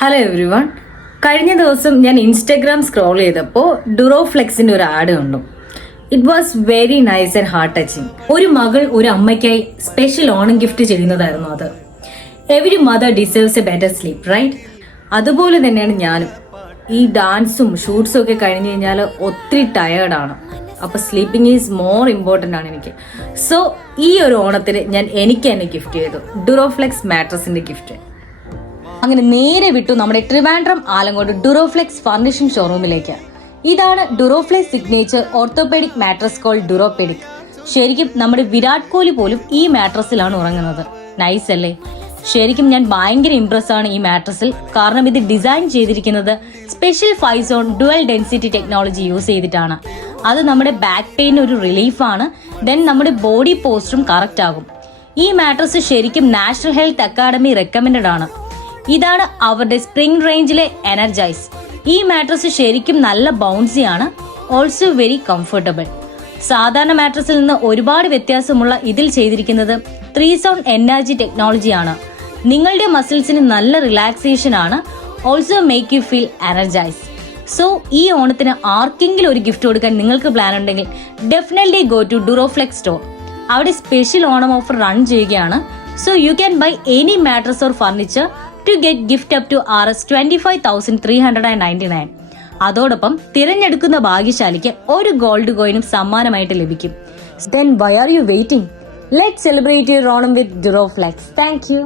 Hello every one. കഴിഞ്ഞ ദിവസം ഞാൻ ഇൻസ്റ്റഗ്രാം സ്ക്രോൾ ചെയ്തപ്പോൾ ഡുറോഫ്ലെക്സിന്റെ ഒരു ആഡ് കണ്ടു. It was very nice and heart touching. ഒരു മകൾ ഒരു അമ്മയ്ക്കായി സ്പെഷ്യൽ ഓണം ഗിഫ്റ്റ് ചെയ്യുന്നതായിരുന്നു അത്. Every mother deserves a better sleep, right? അതുപോലെ തന്നെയാണ് ഞാനും. ഈ ഡാൻസും ഷൂട്ട്സും ഒക്കെ കഴിഞ്ഞു കഴിഞ്ഞാൽ ഒത്തിരി ടയേർഡാണ്. അപ്പൊ സ്ലീപ്പിംഗ് ഈസ് മോർ ഇമ്പോർട്ടന്റ് ആണ് എനിക്ക്. സോ ഈ ഒരു ഓണത്തിന് ഞാൻ എനിക്ക് തന്നെ ഗിഫ്റ്റ് ചെയ്തു ഡുറോഫ്ലെക്സ് മാട്രസിന്റെ ഗിഫ്റ്റ്. അങ്ങനെ നേരെ വിട്ടു നമ്മുടെ ട്രിവാൻഡ്രം ആലങ്കോട് ഡുറോഫ്ലെക്സ് ഫർണിഷിംഗ് ഷോറൂമിലേക്ക്. ഇതാണ് ഡുറോഫ്ലെക്സ് സിഗ്നേച്ചർ ഓർത്തോപെഡിക് മാട്രസ് കോൾ ഡുറോപെഡിക്. ശരിക്കും നമ്മുടെ വിരാട് കോഹ്ലി പോലും ഈ മാട്രസിലാണ് ഉറങ്ങുന്നത്. നൈസ് അല്ലേ? ശരിക്കും ഞാൻ ഭയങ്കര ഇംപ്രസ് ആണ് ഈ മാട്രസിൽ. കാരണം ഇത് ഡിസൈൻ ചെയ്തിരിക്കുന്നത് special 5 zone dual density technology use ചെയ്തിട്ടാണ്. അത് നമ്മുടെ ബാക്ക് പെയിൻ ഒരു റിലീഫാണ്. ദെൻ നമ്മുടെ ബോഡി പോസ്റ്ററും കറക്റ്റ് ആകും. ഈ മാട്രസ് ശരിക്കും നാഷണൽ ഹെൽത്ത് അക്കാഡമി റെക്കമെൻഡഡ് ആണ്. ഇതാണ് അവരുടെ സ്പ്രിംഗ് റേഞ്ചിലെ എനർജൈസ്. ഈ മാട്രസ് ശരിക്കും നല്ല ബൗൺസി ആണ്, ഓൾസോ വെരി കംഫർട്ടബിൾ. സാധാരണ മാട്രസിൽ നിന്ന് ഒരുപാട് വ്യത്യാസമുള്ള ഇതിൽ ചെയ്തിരിക്കുന്നത് 3 സോൺ എനർജി ടെക്നോളജി ആണ്. നിങ്ങളുടെ മസിൽസിന് നല്ല റിലാക്സേഷൻ ആണ്, also make you feel energise. So ഈ ഓണത്തിന് ആർക്കെങ്കിലും ഒരു ഗിഫ്റ്റ് കൊടുക്കാൻ നിങ്ങൾക്ക് പ്ലാൻ ഉണ്ടെങ്കിൽ ഡെഫിനറ്റ്ലി ഗോ ടു ഡുറോഫ്ലെക്സ് സ്റ്റോർ. അവിടെ സ്പെഷ്യൽ ഓണം ഓഫർ റൺ ചെയ്യുകയാണ്. So you can buy any mattress or furniture to get gift up to Rs 25,399. അതോടൊപ്പം തിരഞ്ഞെടുക്കുന്ന ഭാഗ്യശാലിക്ക് ഒരു ഗോൾഡ് കോയിനും സമ്മാനമായിട്ട് ലഭിക്കും. Then why are you waiting? Let's celebrate your Onam with Duroflex. Thank you.